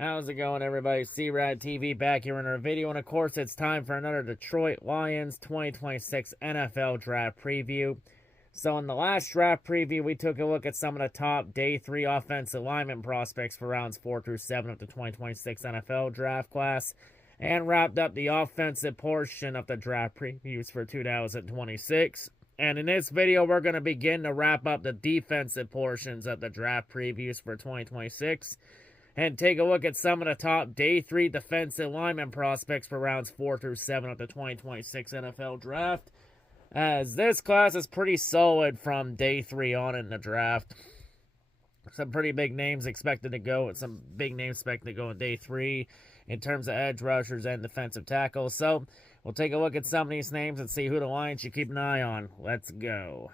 How's it going, everybody? C-RadTV back here in our video, and of course it's time for another Detroit Lions 2026 NFL Draft Preview. So in the last draft preview, we took a look at some of the top Day 3 offensive lineman prospects for rounds 4 through 7 of the 2026 NFL Draft class, and wrapped up the offensive portion of the draft previews for 2026. And in this video, we're going to begin to wrap up the defensive portions of the draft previews for 2026. And take a look at some of the top Day 3 defensive lineman prospects for rounds 4 through 7 of the 2026 NFL Draft, as this class is pretty solid from Day 3 on in the draft. Some pretty big names expected to go, and some big names expected to go in Day 3 in terms of edge rushers and defensive tackles. So we'll take a look at some of these names and see who the Lions should keep an eye on. Let's go.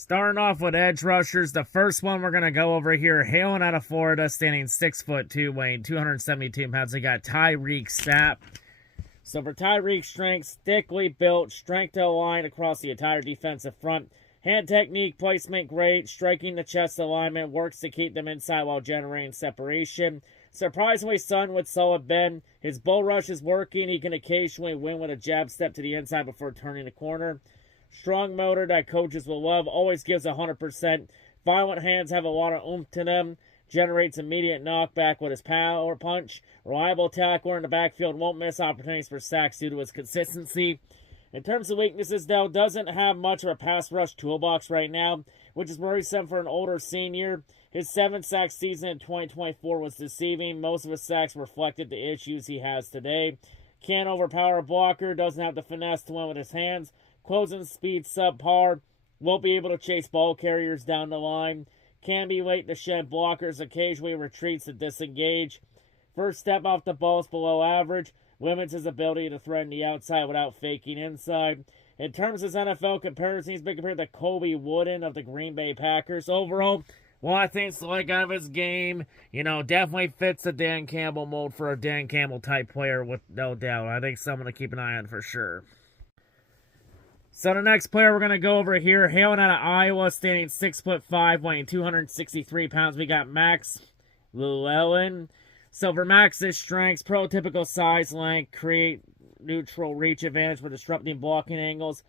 Starting off with edge rushers, the first one we're going to go over here, hailing out of Florida, standing 6'2", weighing 272 pounds. We got Tyreek Sapp. So for Tyreek's strength, thickly built, strength to align across the entire defensive front. Hand technique, placement great, striking the chest alignment, works to keep them inside while generating separation. Surprisingly son with solid bend. His bull rush is working. He can occasionally win with a jab step to the inside before turning the corner. Strong motor that coaches will love, always gives 100%. Violent hands have a lot of oomph to them. Generates immediate knockback with his power punch. Reliable tackler in the backfield, won't miss opportunities for sacks due to his consistency. In terms of weaknesses, though, doesn't have much of a pass rush toolbox right now, which is worrisome for an older senior. His 7-sack season in 2024 was deceiving. Most of his sacks reflected the issues he has today. Can't overpower a blocker, doesn't have the finesse to win with his hands. Closing speed subpar, won't be able to chase ball carriers down the line. Can be late to shed blockers, occasionally retreats to disengage. First step off the ball is below average. Limits his ability to threaten the outside without faking inside. In terms of his NFL comparison, he's been compared to Colby Wooden of the Green Bay Packers. Overall, well, I think it's like out of his game, definitely fits the Dan Campbell mold for a Dan Campbell type player, with no doubt. I think someone to keep an eye on for sure. So the next player we're going to go over here, hailing out of Iowa, standing 6'5", weighing 263 pounds. We got Max Llewellyn. So for Max's strengths, prototypical size, length, create neutral reach advantage for disrupting blocking angles.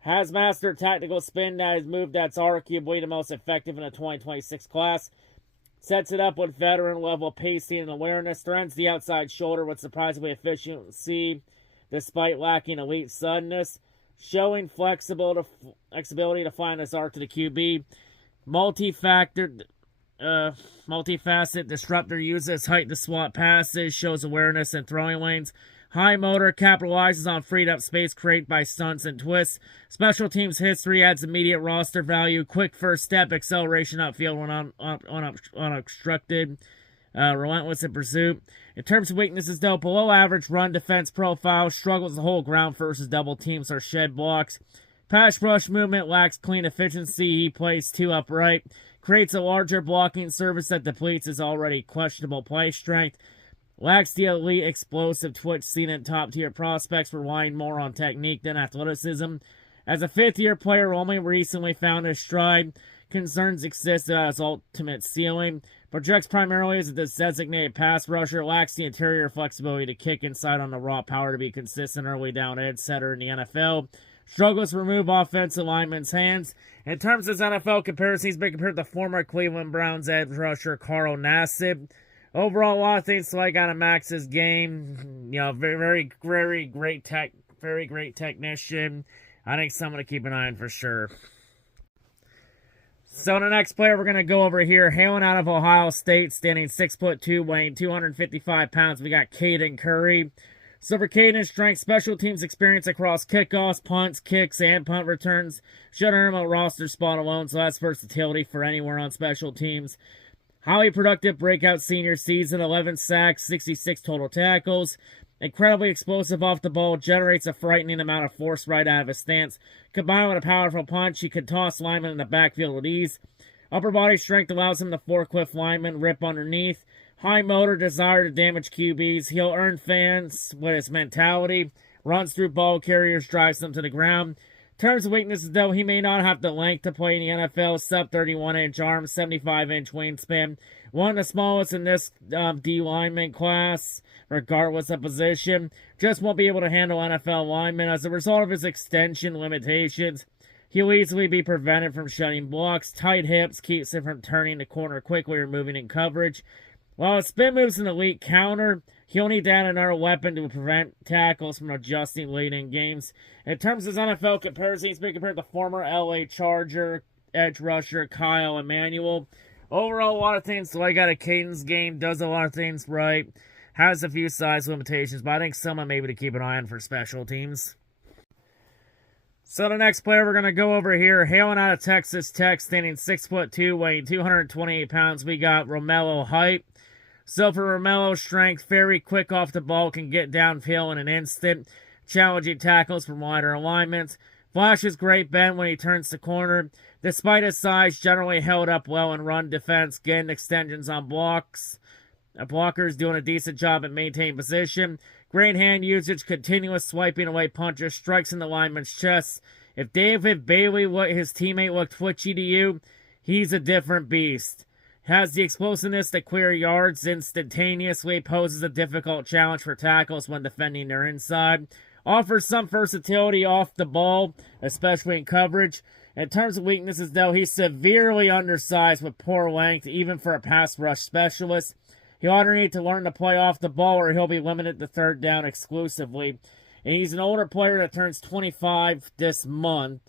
Has mastered tactical spin, that is move that's arguably the most effective in the 2026 class. Sets it up with veteran level pacing and awareness. Threatens the outside shoulder with surprisingly efficiency despite lacking elite suddenness. Showing flexibility to find his arc to the QB. Multifaceted disruptor, uses height to swap passes, shows awareness in throwing lanes. High motor, capitalizes on freed up space created by stunts and twists. Special teams history, adds immediate roster value. Quick first step, acceleration upfield when unobstructed. Relentless in pursuit. In terms of weaknesses, though, below average run defense profile, struggles to hold ground versus double teams or shed blocks. Pass rush movement, lacks clean efficiency. He plays too upright. Creates a larger blocking service that depletes his already questionable play strength. Lacks the elite explosive twitch seen in top-tier prospects, relying more on technique than athleticism. As a fifth-year player, only recently found his stride. Concerns exist about his ultimate ceiling. Projects primarily as a designated pass rusher. Lacks the interior flexibility to kick inside on the raw power to be consistent early down edge setter in the NFL. Struggles to remove offensive linemen's hands. In terms of his NFL comparison, he's been compared to former Cleveland Browns edge rusher Carl Nassib. Overall, a lot of things to like out of Max's game. Very great technician. I think someone to keep an eye on for sure. So the next player we're going to go over here, hailing out of Ohio State, standing 6'2", weighing 255 pounds. We got Caden Curry. So for Caden's strength, special teams experience across kickoffs, punts, kicks, and punt returns should earn him a roster spot alone, so that's versatility for anywhere on special teams. Highly productive breakout senior season, 11 sacks, 66 total tackles. Incredibly explosive off the ball, generates a frightening amount of force right out of his stance. Combined with a powerful punch, he can toss linemen in the backfield with ease. Upper body strength allows him to forklift linemen, rip underneath. High motor, desire to damage QBs. He'll earn fans with his mentality. Runs through ball carriers, drives them to the ground. In terms of weaknesses, though, he may not have the length to play in the NFL. Sub 31-inch arms, 75-inch wingspan. One of the smallest in this D lineman class, regardless of position. Just won't be able to handle NFL linemen. As a result of his extension limitations, he'll easily be prevented from shutting blocks. Tight hips keeps him from turning the corner quickly or moving in coverage. While his spin move's an elite counter, he'll need to add another weapon to prevent tackles from adjusting late in games. In terms of his NFL comparison, he's been compared to former LA Charger edge rusher Kyle Emanuel. Overall, a lot of things to like out of Caden's game. Does a lot of things right. Has a few size limitations, but I think someone maybe to keep an eye on for special teams. So the next player we're going to go over here, hailing out of Texas Tech, standing 6'2", weighing 228 pounds, we got Romello Height. So for Romello's strength, very quick off the ball, can get downfield in an instant, challenging tackles from wider alignments. Flashes great bend when he turns the corner. Despite his size, generally held up well in run defense, getting extensions on blocks. Blockers doing a decent job at maintaining position. Great hand usage, continuous swiping away punches, strikes in the lineman's chest. If David Bailey, his teammate, looked twitchy to you, he's a different beast. Has the explosiveness to clear yards instantaneously, poses a difficult challenge for tackles when defending their inside. Offers some versatility off the ball, especially in coverage. In terms of weaknesses, though, he's severely undersized with poor length, even for a pass rush specialist. He'll either need to learn to play off the ball or he'll be limited to third down exclusively. And he's an older player that turns 25 this month.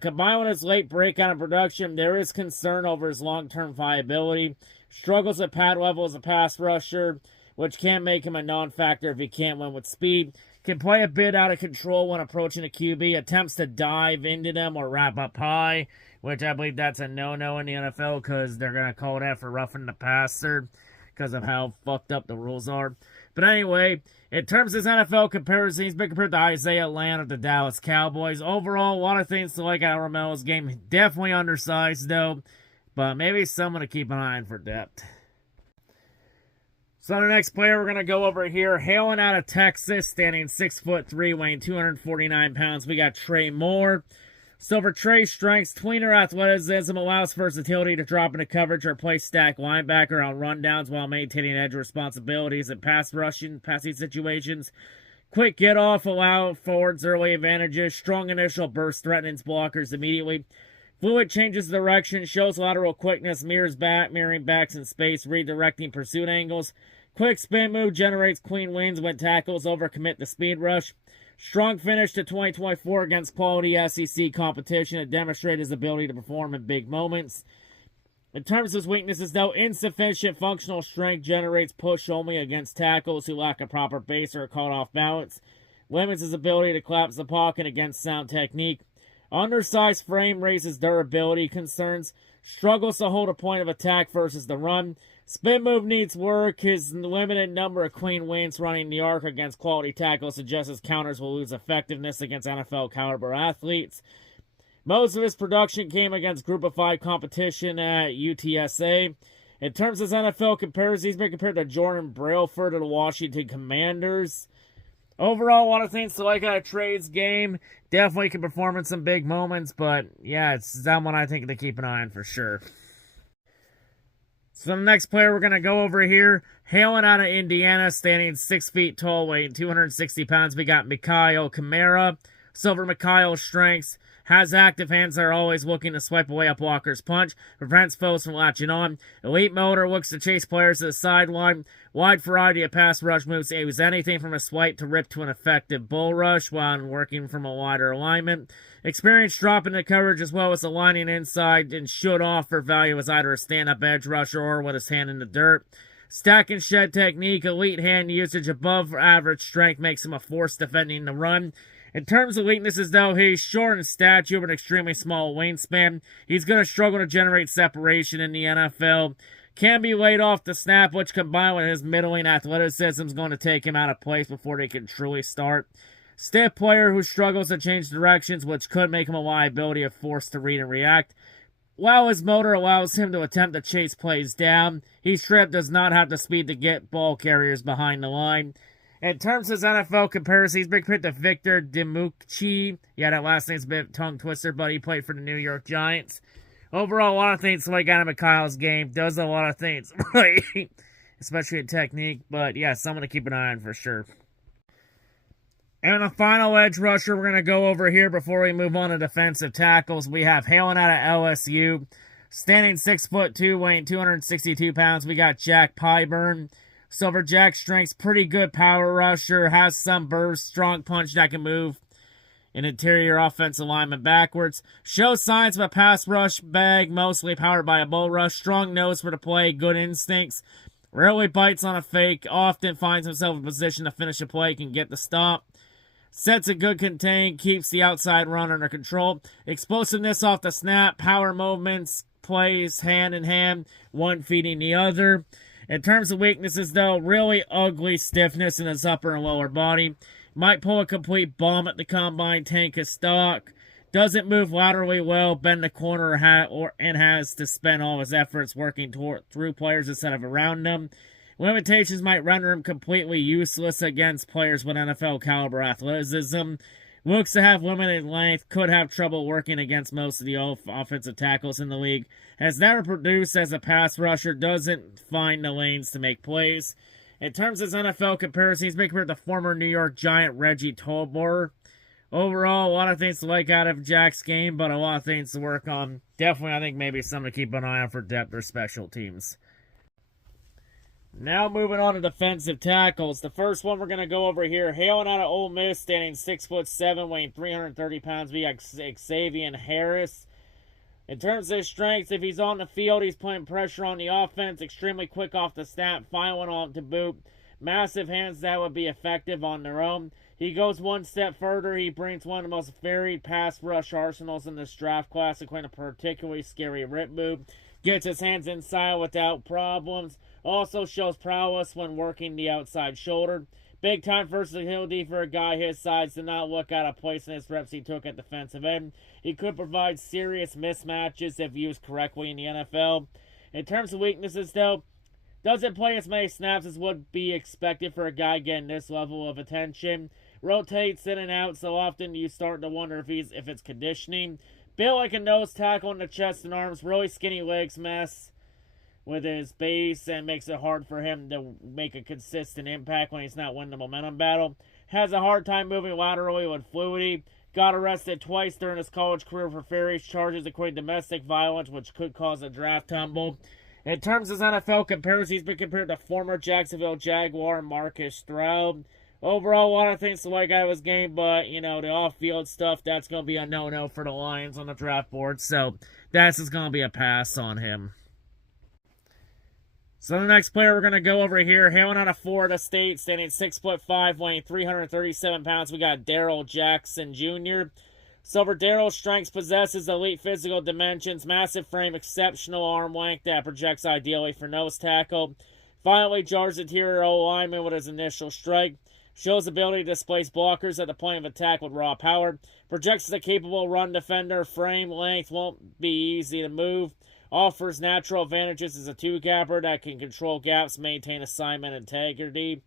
Combined with his late breakout in production, there is concern over his long-term viability. Struggles at pad level as a pass rusher, which can make him a non-factor if he can't win with speed. Can play a bit out of control when approaching a QB. Attempts to dive into them or wrap up high, which I believe that's a no-no in the NFL because they're going to call that for roughing the passer because of how fucked up the rules are. But anyway, in terms of his NFL comparison, he's been compared to Isaiah Land of the Dallas Cowboys. Overall, a lot of things to like out of Romello's game. Definitely undersized, though, but maybe someone to keep an eye on for depth. So the next player we're going to go over here, hailing out of Texas, standing 6'3", weighing 249 pounds, we got Trey Moore. So for Trey's strengths, tweener athleticism allows versatility to drop into coverage or play stack linebacker on rundowns while maintaining edge responsibilities in passing situations. Quick get off, allow forwards early advantages. Strong initial burst threatens blockers immediately. Fluid changes direction, shows lateral quickness, mirroring backs in space, redirecting pursuit angles. Quick spin move generates clean wins when tackles overcommit the speed rush. Strong finish to 2024 against quality SEC competition and demonstrate his ability to perform in big moments. In terms of his weaknesses, though, insufficient functional strength generates push only against tackles who lack a proper base or are caught off balance. Limits his ability to collapse the pocket against sound technique. Undersized frame raises durability concerns. Struggles to hold a point of attack versus the run. Spin move needs work. His limited number of clean wins running the arc against quality tackles suggests his counters will lose effectiveness against NFL caliber athletes. Most of his production came against Group of 5 competition at UTSA. In terms of his NFL comparison, he's been compared to Jordan Brailford of the Washington Commanders. Overall, a lot of things to like out of Trey's game. Definitely can perform in some big moments, but yeah, it's someone I think to keep an eye on for sure. So the next player we're going to go over here, hailing out of Indiana, standing 6 feet tall, weighing 260 pounds, we got Mikael Kamara. So for Mikael's strengths, has active hands that are always looking to swipe away a blocker's punch, prevents foes from latching on. Elite motor, looks to chase players to the sideline. Wide variety of pass rush moves. It was anything from a swipe to rip to an effective bull rush while working from a wider alignment. Experience dropping the coverage as well as aligning inside and should offer value as either a stand-up edge rusher or with his hand in the dirt. Stack and shed technique, elite hand usage, above average strength makes him a force defending the run. In terms of weaknesses, though, he's short in stature with an extremely small wingspan. He's going to struggle to generate separation in the NFL. Can be laid off the snap, which combined with his middling athleticism is going to take him out of place before they can truly start. Stiff player who struggles to change directions, which could make him a liability if forced to read and react. While his motor allows him to attempt to chase plays down, he straight up does not have the speed to get ball carriers behind the line. In terms of his NFL comparisons, he's big hit to Victor Dimucci. Yeah, that last name's a bit tongue twister, but he played for the New York Giants. Overall, a lot of things like Adam McKyle's game. Does a lot of things right, especially in technique. But yeah, someone to keep an eye on for sure. And the final edge rusher we're going to go over here before we move on to defensive tackles. We have hailing out of LSU. Standing 6'2", weighing 262 pounds. We got Jack Pyburn. Silver Jack strength's pretty good power rusher. Has some burst, strong punch that can move an interior offensive lineman backwards. Shows signs of a pass rush bag, mostly powered by a bull rush. Strong nose for the play, good instincts. Rarely bites on a fake. Often finds himself in position to finish a play, can get the stop. Sets a good contain, keeps the outside run under control. Explosiveness off the snap, power movements, plays hand in hand, one feeding the other. In terms of weaknesses, though, really ugly stiffness in his upper and lower body. Might pull a complete bomb at the combine, tank his stock. Doesn't move laterally well, bend the corner, and has to spend all his efforts working through players instead of around them. Limitations might render him completely useless against players with NFL caliber athleticism. Looks to have limited length, could have trouble working against most of the offensive tackles in the league. Has never produced as a pass rusher, doesn't find the lanes to make plays. In terms of his NFL comparison, he's been compared to former New York Giant Reggie Tolbert. Overall, a lot of things to like out of Jack's game, but a lot of things to work on. Definitely, I think maybe something to keep an eye on for depth or special teams. Now moving on to defensive tackles. The first one we're going to go over here, hailing out of Ole Miss, standing 6'7", weighing 330 pounds, we got Xavier Harris. In terms of his strengths, if he's on the field, he's putting pressure on the offense, extremely quick off the snap, fine one on to boot. Massive hands that would be effective on their own. He goes one step further. He brings one of the most varied pass rush arsenals in this draft class, including a particularly scary rip move. Gets his hands inside without problems. Also shows prowess when working the outside shoulder. Big time versatility for a guy his size to not look out of place in his reps he took at defensive end. He could provide serious mismatches if used correctly in the NFL. In terms of weaknesses, though, doesn't play as many snaps as would be expected for a guy getting this level of attention. Rotates in and out so often you start to wonder if it's conditioning. Built like a nose tackle in the chest and arms. Really skinny legs mess with his base and makes it hard for him to make a consistent impact when he's not winning the momentum battle. Has a hard time moving laterally with fluidity. Got arrested twice during his college career for various charges including domestic violence, which could cause a draft tumble. In terms of his NFL comparisons, he's been compared to former Jacksonville Jaguar Marcus Stroud. Overall, a lot of things to like out of his game, but, the off-field stuff, that's going to be a no-no for the Lions on the draft board. So, that's just going to be a pass on him. So, the next player we're going to go over here, hailing out of Florida State, standing 6'5", weighing 337 pounds, we got Darrell Jackson Jr. Silver Darrell's strengths possesses elite physical dimensions, massive frame, exceptional arm length that projects ideally for nose tackle. Finally, jars interior O-lineman with his initial strike. Shows ability to displace blockers at the point of attack with raw power. Projects as a capable run defender. Frame length won't be easy to move. Offers natural advantages as a two-gapper that can control gaps, maintain assignment integrity.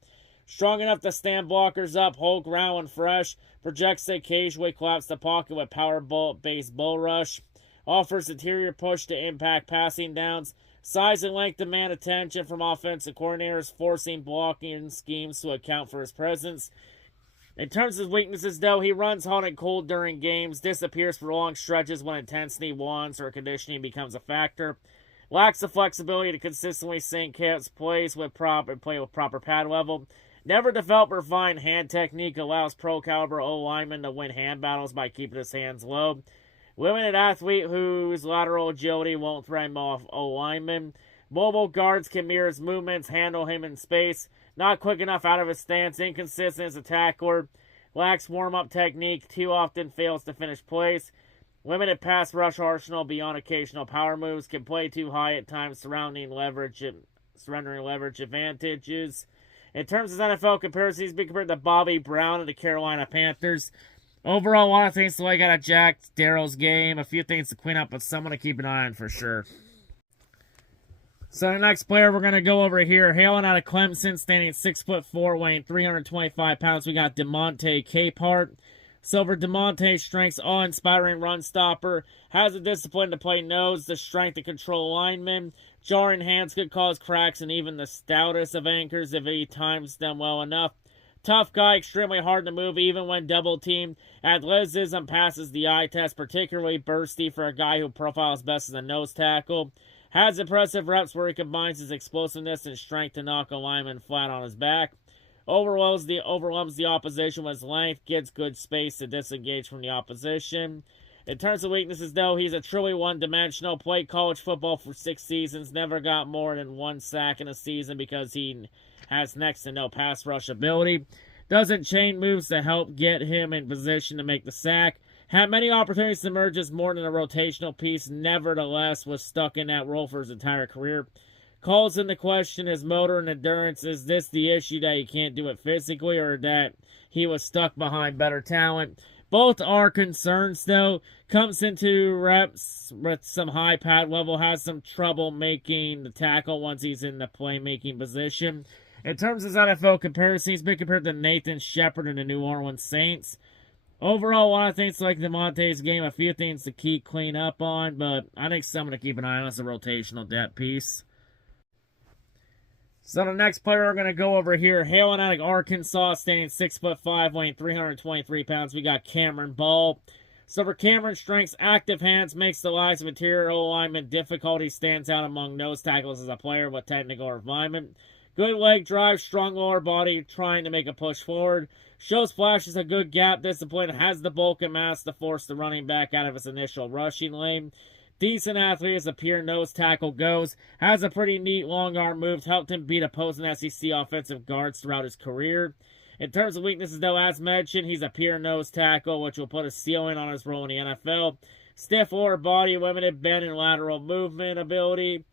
Strong enough to stand blockers up, hold ground when fresh. Projects to occasionally collapse the pocket with power-based bull rush. Offers interior push to impact passing downs. Size and length demand attention from offensive coordinators, forcing blocking schemes to account for his presence. In terms of weaknesses, though, he runs hot and cold during games, disappears for long stretches when intensity, wants, or conditioning becomes a factor. Lacks the flexibility to consistently sync hips, play with proper pad level. Never developed refined hand technique, allows pro-caliber O-linemen to win hand battles by keeping his hands low. Limited athlete whose lateral agility won't throw him off O-linemen. Mobile guards can mirror his movements, handle him in space. Not quick enough out of his stance, inconsistent as a tackler. Lacks warm-up technique, too often fails to finish plays. Limited pass rush arsenal beyond occasional power moves. Can play too high at times, surrendering leverage advantages. In terms of NFL comparisons, he's been compared to Bobby Brown of the Carolina Panthers. Overall, a lot of things to like out of Jack Darrell's game. A few things to clean up, but someone to keep an eye on for sure. So the next player we're going to go over here, hailing out of Clemson, standing 6'4", weighing 325 pounds, we got DeMonte Capehart. So for DeMonte's strengths, awe-inspiring run stopper, has the discipline to play nose, the strength to control linemen. Jarring hands could cause cracks in even the stoutest of anchors if he times them well enough. Tough guy, extremely hard to move even when double-teamed. Athleticism passes the eye test, particularly bursty for a guy who profiles best as a nose tackle. Has impressive reps where he combines his explosiveness and strength to knock a lineman flat on his back. Overwhelms the opposition with his length, gets good space to disengage from the opposition. In terms of weaknesses, though, he's a truly one-dimensional. Played college football for 6 seasons, never got more than 1 sack in a season because he has next to no pass rush ability. Doesn't chain moves to help get him in position to make the sack. Had many opportunities to emerge as more than a rotational piece, nevertheless was stuck in that role for his entire career. Calls into question his motor and endurance. Is this the issue that he can't do it physically or that he was stuck behind better talent? Both are concerns, though. Comes into reps with some high pad level, has some trouble making the tackle once he's in the playmaking position. In terms of his NFL comparison, he's been compared to Nathan Shepard and the New Orleans Saints. Overall, a lot of things like DeMonte's game, a few things to keep clean up on, but I think someone to keep an eye on is a rotational depth piece. So the next player we're going to go over here, hailing out of Arkansas, standing 6'5", weighing 323 pounds, we got Cameron Ball. So for Cameron's strengths, active hands makes the lives of interior O-linemen difficult. He stands out among nose tackles as a player with technical refinement. Good leg drive, strong lower body, trying to make a push forward. Shows flashes a good gap discipline, has the bulk and mass to force the running back out of his initial rushing lane. Decent athlete as a pure nose tackle goes. Has a pretty neat long arm move. Helped him beat opposing SEC offensive guards throughout his career. In terms of weaknesses, though, as mentioned, he's a pure nose tackle, which will put a ceiling on his role in the NFL. Stiff lower body, limited bend and lateral movement ability.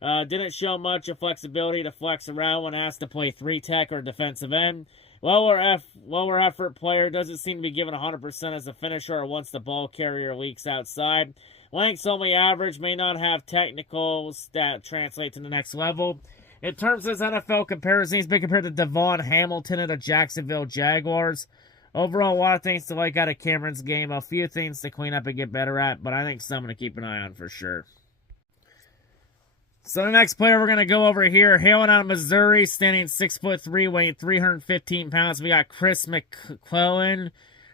Didn't show much of flexibility to flex around when asked to play 3-tech or defensive end. Lower effort player, doesn't seem to be given 100% as a finisher or once the ball carrier leaks outside. Length's only average, may not have technicals that translate to the next level. In terms of his NFL comparison, he's been compared to Devon Hamilton of the Jacksonville Jaguars. Overall, a lot of things to like out of Cameron's game, a few things to clean up and get better at, but I think someone to keep an eye on for sure. So the next player we're going to go over here, hailing out of Missouri, standing 6'3", weighing 315 pounds, we got Chris McClellan.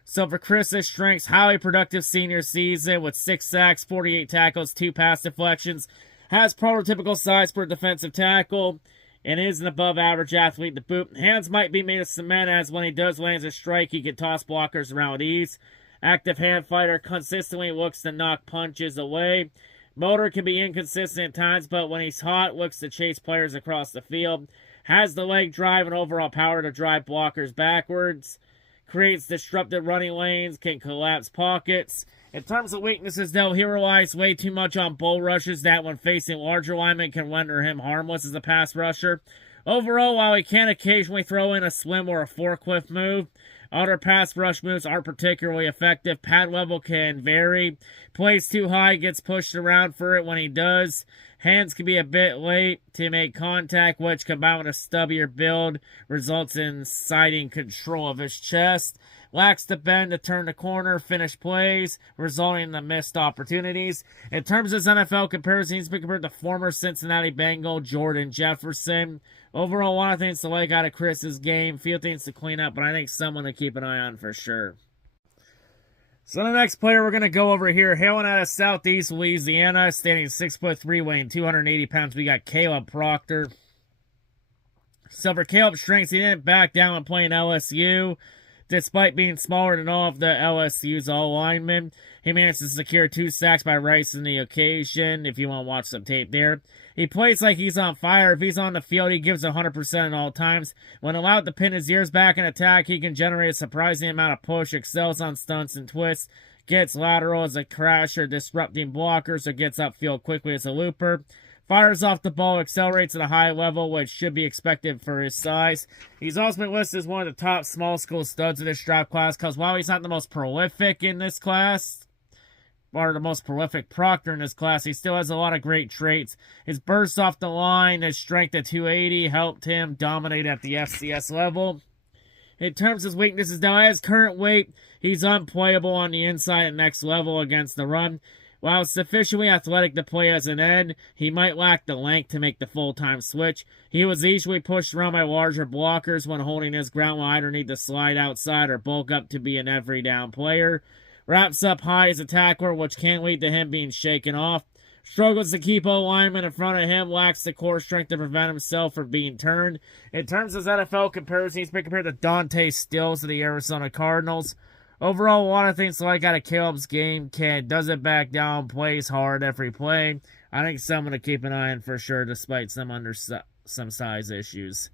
So for Chris's strengths, highly productive senior season with 6 sacks, 48 tackles, 2 pass deflections. Has prototypical size for a defensive tackle and is an above-average athlete to boot. Hands might be made of cement, as when he does land a strike, he can toss blockers around with ease. Active hand fighter, consistently looks to knock punches away. Motor can be inconsistent at times, but when he's hot, looks to chase players across the field. Has the leg drive and overall power to drive blockers backwards. Creates disrupted running lanes, can collapse pockets. In terms of weaknesses, though, he relies way too much on bull rushes that when facing larger linemen can render him harmless as a pass rusher. Overall, while he can occasionally throw in a swim or a forklift move, other pass rush moves aren't particularly effective. Pad level can vary. Plays too high, gets pushed around for it when he does. Hands can be a bit late to make contact, which combined with a stubbier build results in citing control of his chest. Lacks the bend to turn the corner, finish plays, resulting in the missed opportunities. In terms of his NFL comparison, he's been compared to former Cincinnati Bengal Jordan Jefferson. Overall, a lot of things to like out of Chris's game. Few things to clean up, but I think someone to keep an eye on for sure. So the next player we're going to go over here, hailing out of Southeast Louisiana, standing 6'3", weighing 280 pounds, we got Caleb Proctor. So for Caleb's strengths, he didn't back down when playing LSU. Despite being smaller than all of the LSU's all-linemen, he managed to secure 2 sacks by rising the occasion, if you want to watch some tape there. He plays like he's on fire. If he's on the field, he gives 100% at all times. When allowed to pin his ears back and attack, he can generate a surprising amount of push, excels on stunts and twists, gets lateral as a crasher, disrupting blockers, or gets upfield quickly as a looper. Fires off the ball, accelerates at a high level, which should be expected for his size. He's also been listed as one of the top small school studs in this draft class, because while he's not the most prolific in this class, the most prolific proctor in his class. He still has a lot of great traits. His burst off the line, his strength at 280 helped him dominate at the FCS level. In terms of his weaknesses, though, at his current weight, he's unplayable on the inside at next level against the run. While sufficiently athletic to play as an end, he might lack the length to make the full-time switch. He was easily pushed around by larger blockers when holding his ground, will either need to slide outside or bulk up to be an every down player. Wraps up high as a tackler, which can lead to him being shaken off. Struggles to keep O-linemen in front of him, lacks the core strength to prevent himself from being turned. In terms of his NFL comparison, he's been compared to Dante Stills of the Arizona Cardinals. Overall, a lot of things to like out of Caleb's game. Doesn't back down, plays hard every play. I think someone to keep an eye on for sure, despite some size issues.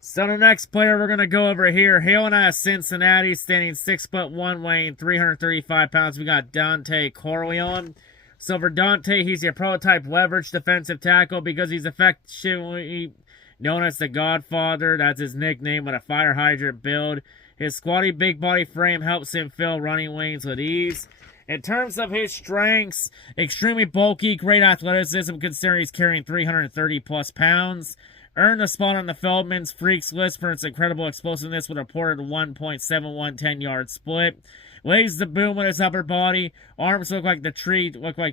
So the next player we're going to go over here, hailing out of Cincinnati, standing 6'1", weighing 335 pounds. We got Dante Corleone. So for Dante, he's your prototype leverage defensive tackle because he's affectionately known as the Godfather. That's his nickname, with a fire hydrant build. His squatty big body frame helps him fill running lanes with ease. In terms of his strengths, extremely bulky, great athleticism considering he's carrying 330 plus pounds. Earned a spot on the Feldman's Freaks list for its incredible explosiveness with a reported 1.71 10-yard split. Lays the boom with his upper body. Arms look like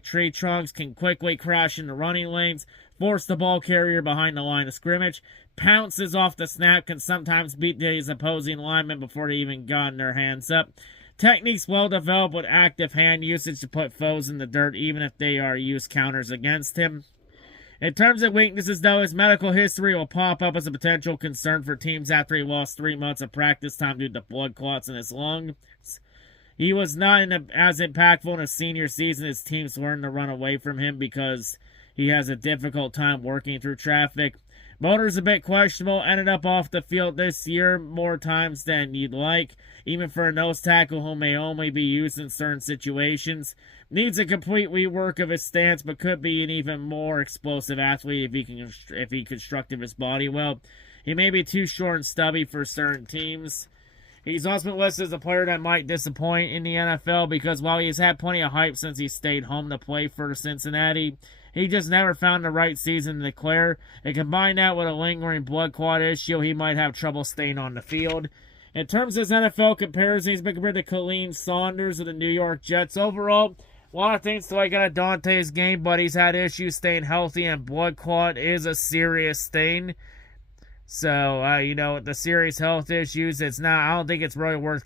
tree trunks. Can quickly crash into running lanes. Force the ball carrier behind the line of scrimmage. Pounces off the snap. Can sometimes beat his opposing linemen before they even gotten their hands up. Techniques well developed with active hand usage to put foes in the dirt even if they are used counters against him. In terms of weaknesses, though, his medical history will pop up as a potential concern for teams after he lost 3 months of practice time due to blood clots in his lungs. He was not as impactful in his senior season. His teams learned to run away from him because he has a difficult time working through traffic. Motor's a bit questionable. Ended up off the field this year more times than you'd like, even for a nose tackle who may only be used in certain situations. Needs a complete rework of his stance, but could be an even more explosive athlete if he constructed his body well. He may be too short and stubby for certain teams. He's also been listed as a player that might disappoint in the NFL because while he's had plenty of hype since he stayed home to play for Cincinnati, he just never found the right season to declare. And combine that with a lingering blood clot issue, he might have trouble staying on the field. In terms of his NFL comparison, he's been compared to Khalil Saunders of the New York Jets. Overall, a lot of things to like out of Dante's game, but he's had issues staying healthy, and blood clot is a serious thing. So, with the serious health issues, I don't think it's really worth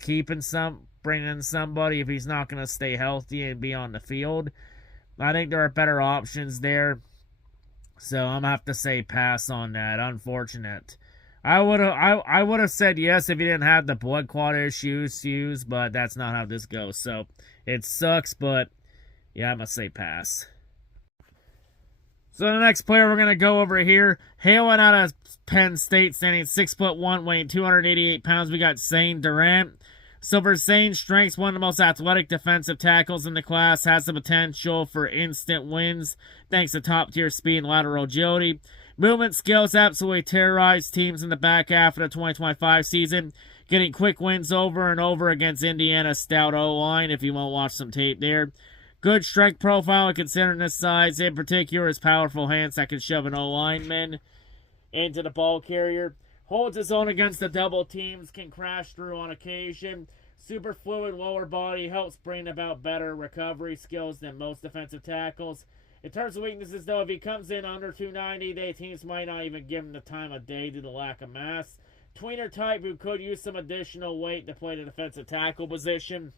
bringing in somebody if he's not going to stay healthy and be on the field. I think there are better options there. So, I'm going to have to say pass on that. Unfortunate. I would have said yes if he didn't have the blood clot issues, but that's not how this goes. So, it sucks, but yeah, I'm going to say pass. So the next player we're going to go over here, hailing out of Penn State, standing 6'1", weighing 288 pounds, we got Zane Durant. So for Zane's strengths, one of the most athletic defensive tackles in the class, has the potential for instant wins thanks to top-tier speed and lateral agility. Movement skills absolutely terrorized teams in the back half of the 2025 season, getting quick wins over and over against Indiana's stout O-line, if you want to watch some tape there. Good strength profile considering his size, in particular his powerful hands that can shove an O-lineman into the ball carrier. Holds his own against the double teams, can crash through on occasion. Super fluid lower body, helps bring about better recovery skills than most defensive tackles. In terms of weaknesses, though, if he comes in under 290, teams might not even give him the time of day due to lack of mass. Tweener type who could use some additional weight to play the defensive tackle position.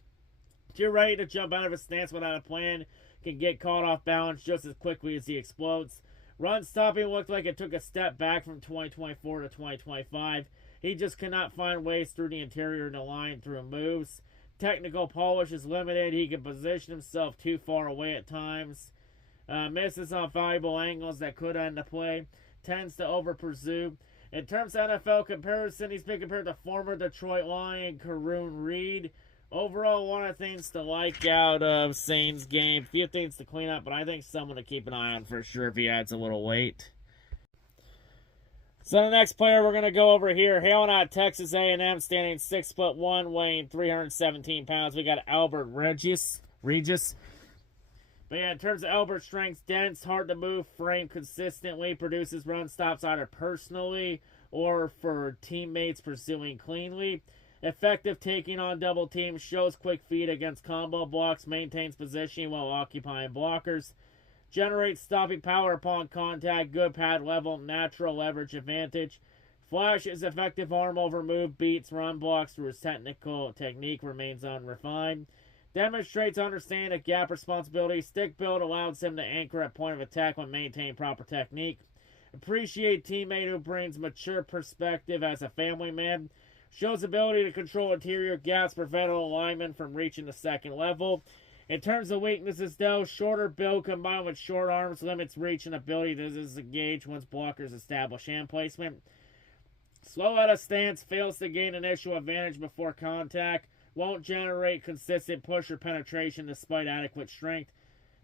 If you're ready to jump out of his stance without a plan, can get caught off balance just as quickly as he explodes. Run stopping looked like it took a step back from 2024 to 2025. He just cannot find ways through the interior of the line through moves. Technical polish is limited. He can position himself too far away at times. Misses on valuable angles that could end the play. Tends to over-pursue. In terms of NFL comparison, he's been compared to former Detroit Lion Karoon Reed. Overall, one of the things to like out of Zane's game, a few things to clean up, but I think someone to keep an eye on for sure if he adds a little weight. So the next player we're going to go over here, hailing out of Texas A&M, standing 6'1", weighing 317 pounds. We got Albert Regis Regis. But yeah, in terms of Elbert's strengths, dense, hard to move, frame consistently, produces run stops either personally or for teammates pursuing cleanly. Effective taking on double teams, shows quick feet against combo blocks, maintains positioning while occupying blockers. Generates stopping power upon contact, good pad level, natural leverage advantage. Flash is effective arm over move, beats run blocks through his technical technique, remains unrefined. Demonstrates understanding of gap responsibility. Stick build allows him to anchor at point of attack when maintaining proper technique. Appreciate teammate who brings mature perspective as a family man. Shows ability to control interior gaps, prevent alignment from reaching the second level. In terms of weaknesses, though, shorter build combined with short arms limits reach and ability to disengage once blockers establish hand placement. Slow out of stance, fails to gain initial advantage before contact. Won't generate consistent push or penetration despite adequate strength.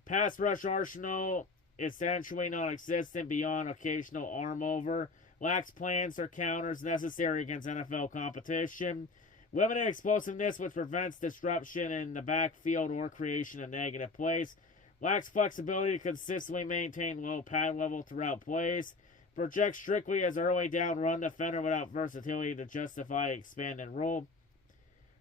Pass rush arsenal essentially non-existent beyond occasional arm over. Lacks plans or counters necessary against NFL competition. Limited explosiveness, which prevents disruption in the backfield or creation of negative plays. Lacks flexibility to consistently maintain low pad level throughout plays. Projects strictly as early down run defender without versatility to justify expand and roll.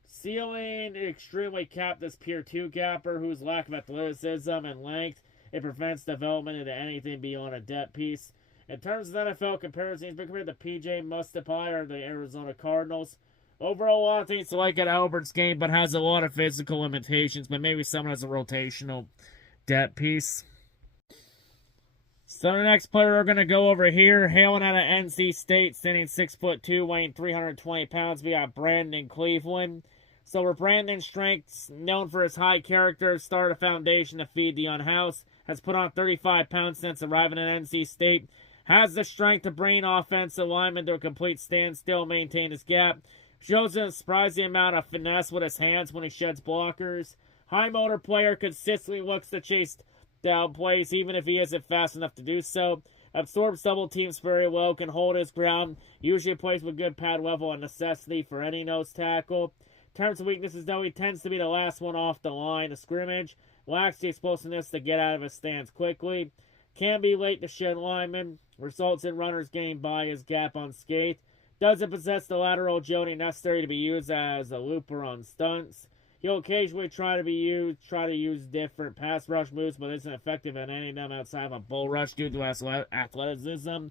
Ceiling extremely capped as pure 2 gapper whose lack of athleticism and length it prevents development into anything beyond a depth piece. In terms of NFL comparisons, he's been compared to PJ Mustapha or the Arizona Cardinals. Overall, a lot of things to like at Albert's game, but has a lot of physical limitations, but maybe someone has a rotational depth piece. So the next player we're going to go over here, hailing out of NC State, standing 6'2", weighing 320 pounds, we got Brandon Cleveland. So for Brandon's strengths, known for his high character, start a foundation to feed the unhoused, has put on 35 pounds since arriving at NC State, has the strength to bring offensive linemen to a complete standstill, maintain his gap, shows a surprising amount of finesse with his hands when he sheds blockers. High motor player, consistently looks to chase down plays even if he isn't fast enough to do so. Absorbs double teams very well, can hold his ground, usually plays with good pad level and necessity for any nose tackle. In terms of weaknesses, though, he tends to be the last one off the line of scrimmage. Lacks the explosiveness to get out of his stance quickly. Can be late to shed linemen. Results in runners getting by his gap unscathed. Doesn't possess the lateral agility necessary to be used as a looper on stunts. He'll occasionally try to use different pass rush moves, but isn't effective at any of them outside of a bull rush due to athleticism.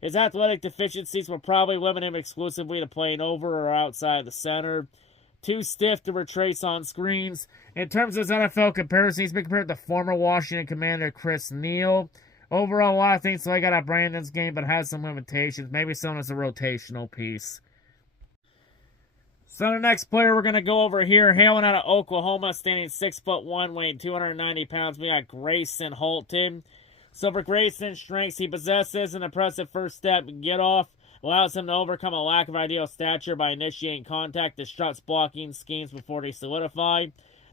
His athletic deficiencies will probably limit him exclusively to playing over or outside the center. Too stiff to retrace on screens. In terms of his NFL comparison, he's been compared to former Washington Commander Chris Neal. Overall, a lot of things to like out of Brandon's game, but has some limitations. Maybe some as a rotational piece. So the next player we're going to go over here, hailing out of Oklahoma, standing 6'1", weighing 290 pounds, we got Grayson Holton. So for Grayson's strengths, he possesses an impressive first step get off, allows him to overcome a lack of ideal stature by initiating contact, disrupts blocking schemes before they solidify,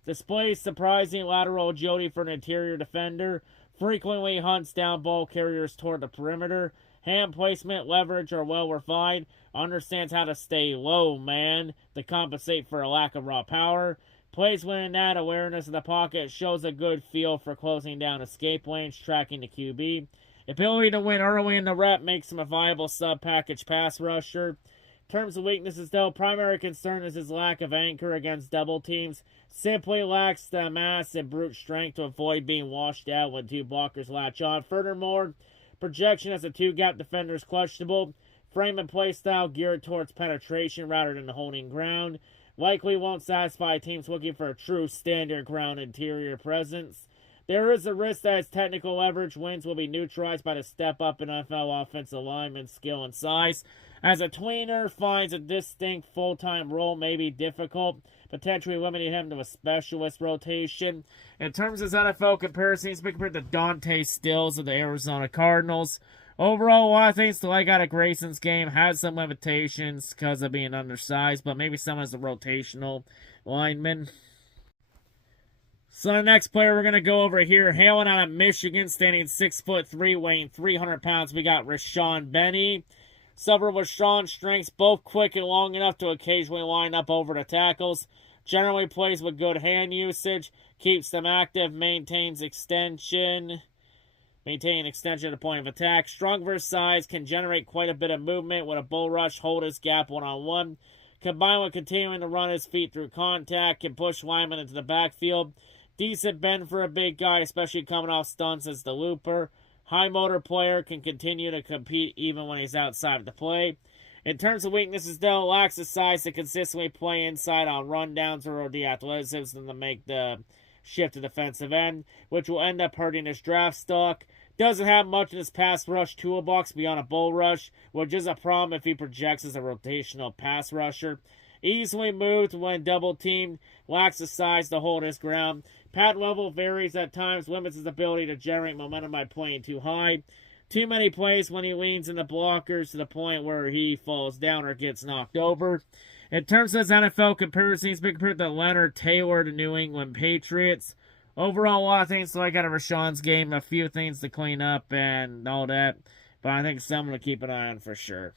displays surprising lateral agility for an interior defender, frequently hunts down ball carriers toward the perimeter, hand placement, leverage are well refined, understands how to stay low, man, to compensate for a lack of raw power, plays when that awareness of the pocket, shows a good feel for closing down escape lanes, tracking the QB. Ability to win early in the rep makes him a viable sub-package pass rusher. In terms of weaknesses, though, primary concern is his lack of anchor against double teams. Simply lacks the mass and brute strength to avoid being washed out when 2 blockers latch on. Furthermore, projection as a 2-gap defender is questionable. Frame and play style geared towards penetration rather than holding ground. Likely won't satisfy teams looking for a true standard ground interior presence. There is a risk that his technical leverage wins will be neutralized by the step up in NFL offensive lineman skill and size. As a tweener, finds a distinct full-time role may be difficult, potentially limiting him to a specialist rotation. In terms of his NFL comparison, he's been compared to Dante Stills of the Arizona Cardinals. Overall, a lot of things to like out of Grayson's game. Has some limitations because of being undersized, but maybe some as a rotational lineman. So the next player we're going to go over here, hailing out of Michigan, standing 6'3", weighing 300 pounds, we got Rashawn Benny. Suburb with strong strengths, both quick and long enough to occasionally line up over the tackles. Generally plays with good hand usage, keeps them active, maintaining extension at the point of attack. Strong versus size, can generate quite a bit of movement with a bull rush, hold his gap one-on-one. Combined with continuing to run his feet through contact, can push linemen into the backfield. Decent bend for a big guy, especially coming off stunts as the looper. High motor player, can continue to compete even when he's outside of the play. In terms of weaknesses, though, lacks the size to consistently play inside on rundowns or the athleticism to make the shift to defensive end, which will end up hurting his draft stock. Doesn't have much in his pass rush toolbox beyond a bull rush, which is a problem if he projects as a rotational pass rusher. Easily moved when double teamed, lacks the size to hold his ground. Pad level varies at times, limits his ability to generate momentum by playing too high. Too many plays when he leans into blockers to the point where he falls down or gets knocked over. In terms of his NFL comparison, he's been compared to Leonard Taylor to New England Patriots. Overall, a lot of things to like out of Rashawn's game, a few things to clean up and all that. But I think someone to keep an eye on for sure.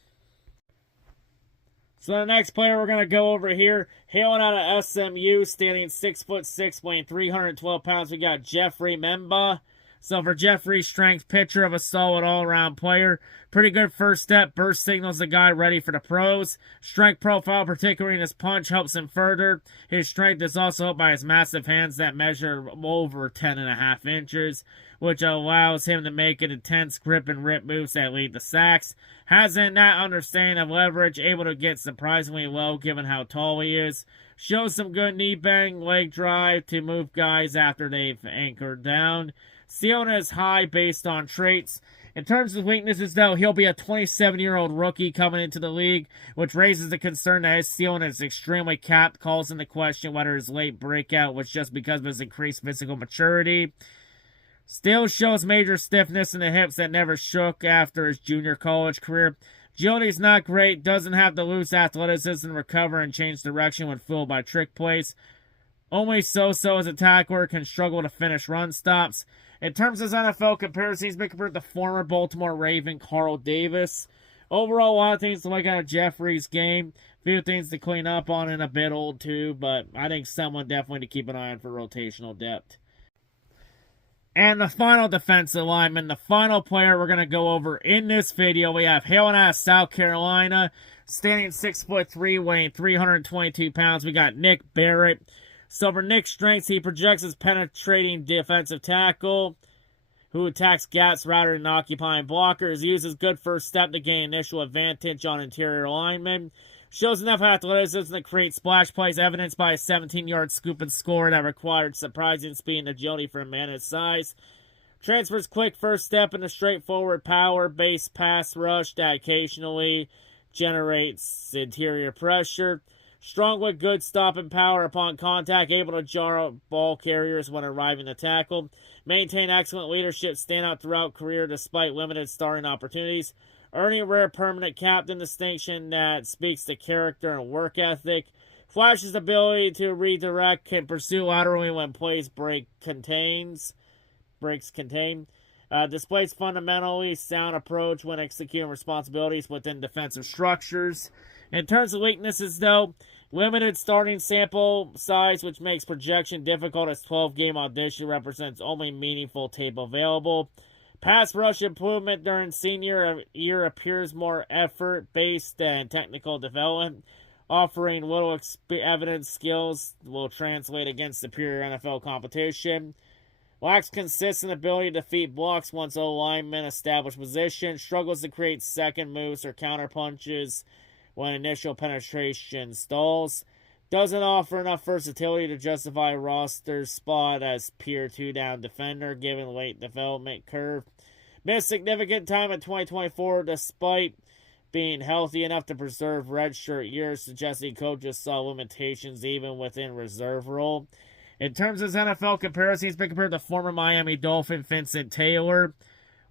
So the next player we're going to go over here, hailing out of SMU, standing 6'6", weighing 312 pounds, we got Jeffrey Memba. So for Jeffrey's strength, picture of a solid all-around player. Pretty good first step. Burst signals the guy ready for the pros. Strength profile, particularly in his punch, helps him further. His strength is also helped by his massive hands that measure over 10.5 inches, which allows him to make an intense grip and rip moves that lead to sacks. Has a net understanding of leverage, able to get surprisingly low given how tall he is. Shows some good knee bang, leg drive to move guys after they've anchored down. Ceiling is high based on traits. In terms of weaknesses, though, he'll be a 27-year-old rookie coming into the league, which raises the concern that his ceiling is extremely capped, calls into question whether his late breakout was just because of his increased physical maturity. Still shows major stiffness in the hips that never shook after his junior college career. Agility's not great, doesn't have the loose athleticism to recover and change direction when fooled by trick plays. Only so-so as a tackler, can struggle to finish run stops. In terms of his NFL comparison, he's been compared to former Baltimore Raven Carl Davis. Overall, a lot of things to like out of Jeffrey's game. Few things to clean up on and a bit old too, but I think someone definitely to keep an eye on for rotational depth. And the final defensive lineman, the final player we're going to go over in this video, we have hailing out of South Carolina, standing 6'3", weighing 322 pounds. We got Nick Barrett. So for Nick's strengths, he projects as penetrating defensive tackle who attacks gaps rather than occupying blockers. Uses good first step to gain initial advantage on interior linemen. Shows enough athleticism to create splash plays, evidenced by a 17-yard scoop and score that required surprising speed and agility for a man his size. Transfers quick first step and a straightforward power-based pass rush that occasionally generates interior pressure. Strong with good stopping power upon contact, able to jar ball carriers when arriving to tackle. Maintain excellent leadership, stand out throughout career despite limited starting opportunities. Earning a rare permanent captain distinction that speaks to character and work ethic. Flashes ability to redirect, can pursue laterally when plays breaks contain. Displays fundamentally sound approach when executing responsibilities within defensive structures. In terms of weaknesses, though, limited starting sample size, which makes projection difficult as 12-game audition represents only meaningful tape available. Pass rush improvement during senior year appears more effort-based than technical development, offering little evidence skills will translate against superior NFL competition. Lacks consistent ability to defeat blocks once O-linemen establish position. Struggles to create second moves or counter punches when initial penetration stalls. Doesn't offer enough versatility to justify a roster spot as pure two-down defender given late development curve. Missed significant time in 2024 despite being healthy enough to preserve redshirt years, suggesting coaches saw limitations even within reserve role. In terms of his NFL comparison, he's been compared to former Miami Dolphin Vincent Taylor.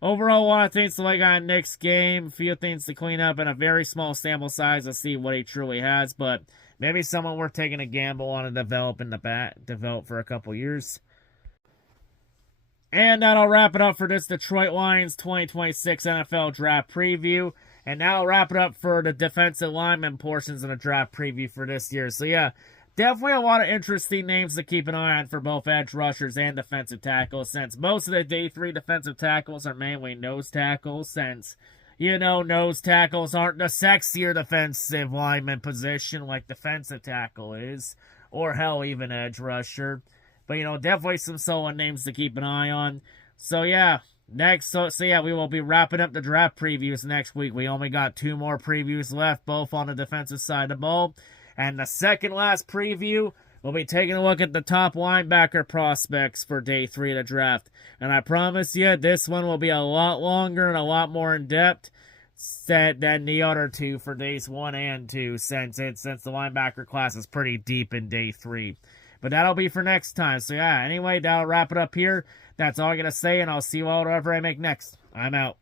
Overall, a lot of things to like on Nick's game, few things to clean up, and a very small sample size to see what he truly has, but maybe someone worth taking a gamble on and develop for a couple years. And that'll wrap it up for this Detroit Lions 2026 NFL Draft Preview. And now I'll wrap it up for the defensive lineman portions of the draft preview for this year. So yeah, definitely a lot of interesting names to keep an eye on for both edge rushers and defensive tackles, since most of the day 3 defensive tackles are mainly nose tackles, since, you know, nose tackles aren't the sexier defensive lineman position like defensive tackle is, or hell, even edge rusher. But, you know, definitely some solid names to keep an eye on. So, yeah, we will be wrapping up the draft previews next week. We only got 2 more previews left, both on the defensive side of the ball. And the second last preview, we'll be taking a look at the top linebacker prospects for day 3 of the draft. And I promise you, this one will be a lot longer and a lot more in-depth than the other 2 for days 1 and 2, since the linebacker class is pretty deep in day 3. But that'll be for next time. So yeah, anyway, that'll wrap it up here. That's all I'm going to say, and I'll see you all whatever I make next. I'm out.